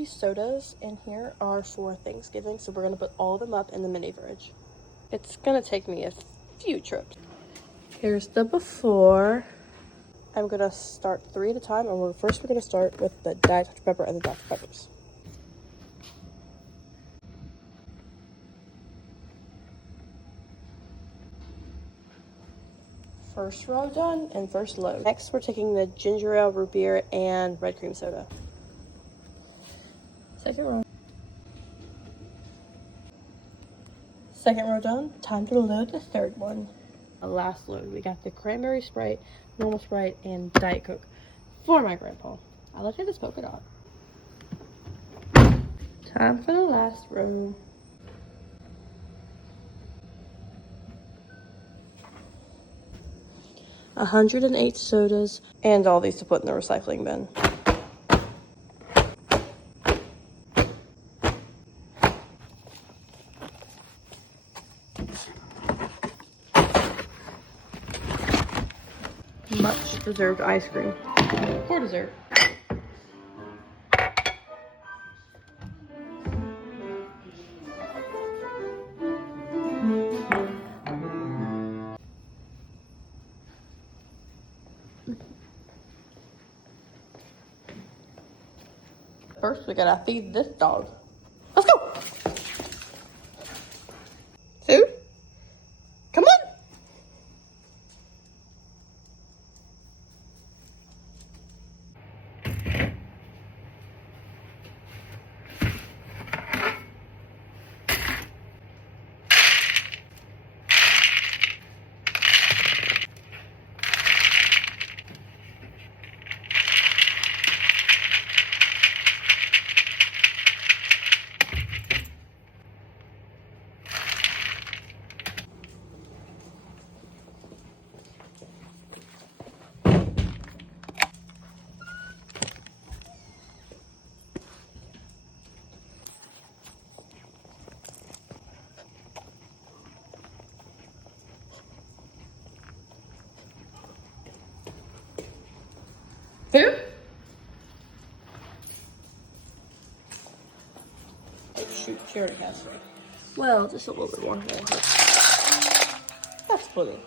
these sodas in here are for Thanksgiving, so we're gonna put all of them up in the mini fridge. It's gonna take me a few trips. Here's the before. I'm gonna start 3 at a time, and we're gonna start with the Diet Dr. Pepper and the Dr. Peppers. First row done and first load. Next, we're taking the ginger ale, root beer, and red cream soda. Second row. Second row done. Time to load the third one. The last load, we got the cranberry Sprite, normal Sprite, and Diet Coke for my grandpa. I looked at this polka dot. Time for the last row. $108 sodas, and all these to put in the recycling bin. Much deserved ice cream for dessert. First, we gotta feed this dog. Let's go! Food? Come on! Who? Oh shoot, she already has it. Well, just a little bit more. That's funny.